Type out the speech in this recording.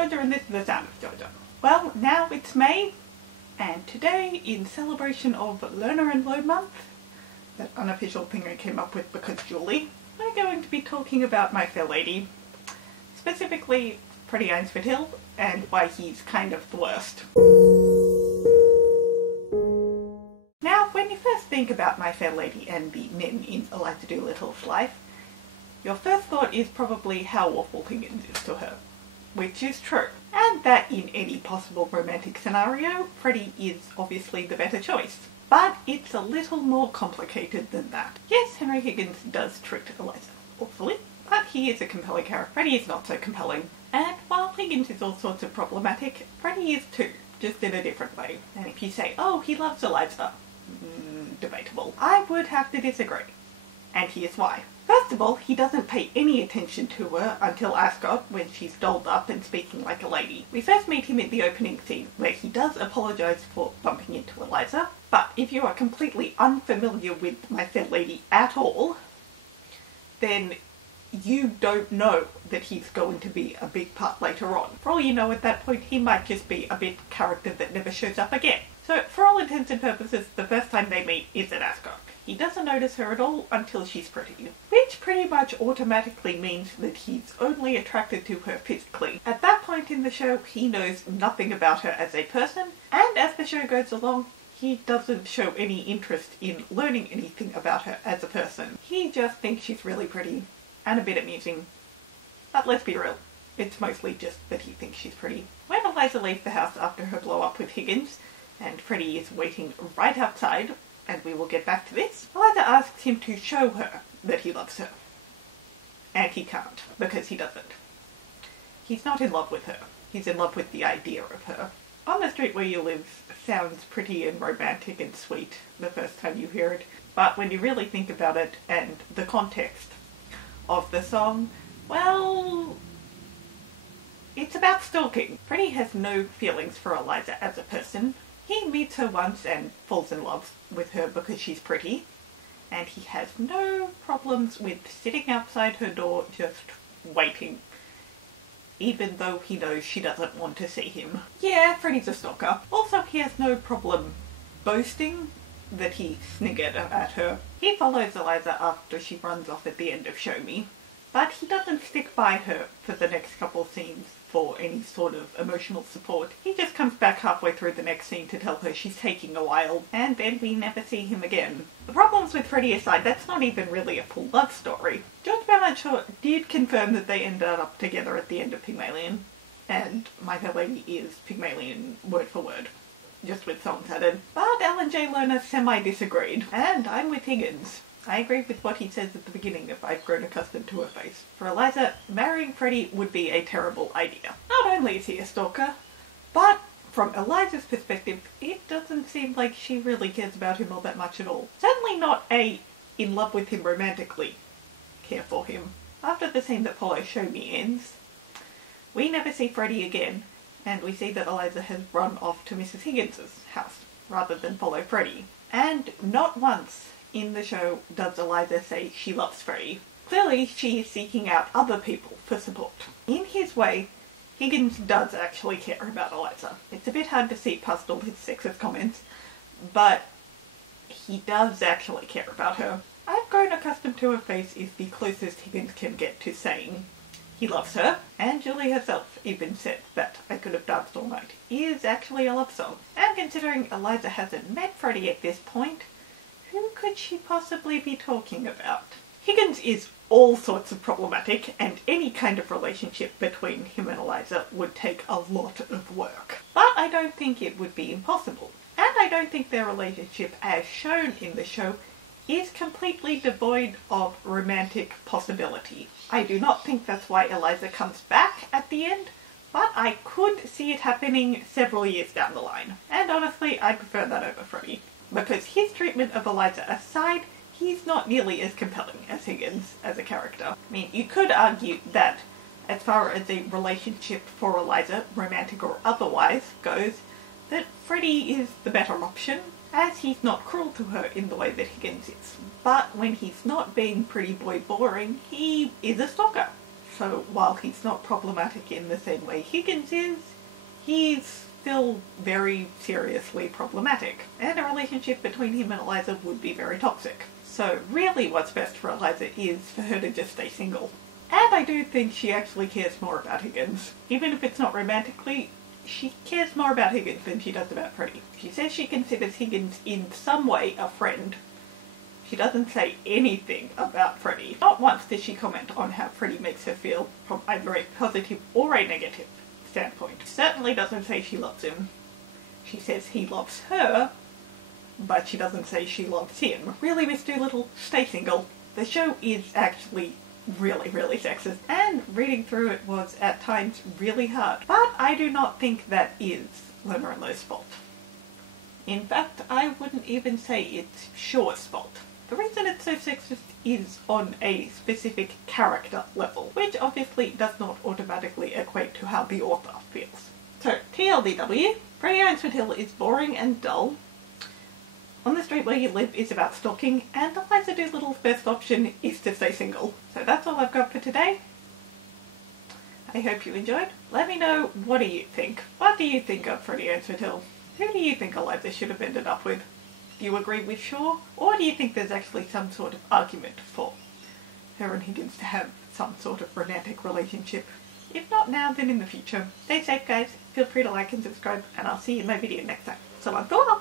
Georgia and this is The Sound of Georgia. Well, now it's May, and today, in celebration of Learner and Low Month, that unofficial thing I came up with because Julie, we're going to be talking about My Fair Lady, specifically Freddy Eynsford-Hill, and why he's kind of the worst. Now, when you first think about My Fair Lady and the men in Eliza Doolittle's life, your first thought is probably how awful Higgins is to her, which is true, and that in any possible romantic scenario, Freddy is obviously the better choice. But it's a little more complicated than that. Yes, Henry Higgins does treat Eliza awfully, but he is a compelling character. Freddy is not so compelling, and while Higgins is all sorts of problematic, Freddy is too, just in a different way. And if you say, oh, he loves Eliza, debatable. I would have to disagree, and here's why. First of all, he doesn't pay any attention to her until Ascot, when she's dolled up and speaking like a lady. We first meet him in the opening scene, where he does apologise for bumping into Eliza, but if you are completely unfamiliar with My Fair Lady at all, then you don't know that he's going to be a big part later on. For all you know, at that point, he might just be a bit character that never shows up again. So, for all intents and purposes, the first time they meet is at Ascot. He doesn't notice her at all until she's pretty, which pretty much automatically means that he's only attracted to her physically. At that point in the show, he knows nothing about her as a person, and as the show goes along, he doesn't show any interest in learning anything about her as a person. He just thinks she's really pretty and a bit amusing. But let's be real, it's mostly just that he thinks she's pretty. When Eliza leaves the house after her blow up with Higgins, and Freddy is waiting right outside, and we will get back to this, Eliza asks him to show her that he loves her. And he can't, because he doesn't. He's not in love with her. He's in love with the idea of her. On the Street Where You Live sounds pretty and romantic and sweet the first time you hear it, but when you really think about it and the context of the song, well, it's about stalking. Freddy has no feelings for Eliza as a person. He meets her once and falls in love with her because she's pretty, and he has no problems with sitting outside her door just waiting, even though he knows she doesn't want to see him. Yeah, Freddy's a stalker. Also, he has no problem boasting that he sniggered at her. He follows Eliza after she runs off at the end of Show Me, but he doesn't stick by her for the next couple scenes for any sort of emotional support. He just comes back halfway through the next scene to tell her she's taking a while, and then we never see him again. The problems with Freddy aside, that's not even really a full love story. George Bernard did confirm that they ended up together at the end of Pygmalion, and My Fair Lady is Pygmalion word for word, just with songs added. But Alan J. Lerner semi-disagreed, and I'm with Higgins. I agree with what he says at the beginning of I've Grown Accustomed to Her Face. For Eliza, marrying Freddy would be a terrible idea. Not only is he a stalker, but from Eliza's perspective, it doesn't seem like she really cares about him all that much at all. Certainly not in love with him romantically care for him. After the scene that follows Show Me ends, we never see Freddy again, and we see that Eliza has run off to Mrs. Higgins's house, rather than follow Freddy. And not once in the show does Eliza say she loves Freddy. Clearly, she is seeking out other people for support. In his way, Higgins does actually care about Eliza. It's a bit hard to see past all his sexist comments, but he does actually care about her. I've Grown Accustomed to Her Face is the closest Higgins can get to saying he loves her, and Julie herself even said that I Could Have Danced All Night is actually a love song. And considering Eliza hasn't met Freddy at this point, who could she possibly be talking about? Higgins is all sorts of problematic, and any kind of relationship between him and Eliza would take a lot of work. But I don't think it would be impossible. And I don't think their relationship, as shown in the show, is completely devoid of romantic possibility. I do not think that's why Eliza comes back at the end, but I could see it happening several years down the line. And honestly, I prefer that over Freddy, because his treatment of Eliza aside, he's not nearly as compelling as Higgins as a character. I mean, you could argue that as far as a relationship for Eliza, romantic or otherwise, goes, that Freddy is the better option, as he's not cruel to her in the way that Higgins is. But when he's not being pretty boy boring, he is a stalker. So while he's not problematic in the same way Higgins is, he's still very seriously problematic, and a relationship between him and Eliza would be very toxic. So really what's best for Eliza is for her to just stay single. And I do think she actually cares more about Higgins. Even if it's not romantically, she cares more about Higgins than she does about Freddy. She says she considers Higgins in some way a friend. She doesn't say anything about Freddy. Not once does she comment on how Freddy makes her feel from either a positive or a negative standpoint. She certainly doesn't say she loves him. She says he loves her, but she doesn't say she loves him. Really, Miss Doolittle, stay single. The show is actually really, really sexist, and reading through it was at times really hard. But I do not think that is Lerner and Lowe's fault. In fact, I wouldn't even say it's Shaw's fault. The reason it's so sexist is on a specific character level, which obviously does not automatically equate to how the author feels. So, TLDW, Freddy Eynsford-Hill is boring and dull. On the Street Where You Live is about stalking, and Eliza Doolittle's best option is to stay single. So that's all I've got for today. I hope you enjoyed. Let me know, what do you think? What do you think of Freddy Eynsford-Hill? Who do you think Eliza should have ended up with? Do you agree with Shaw? Or do you think there's actually some sort of argument for her and Higgins to have some sort of romantic relationship? If not now, then in the future. Stay safe, guys. Feel free to like and subscribe, and I'll see you in my video next time. So long, go on!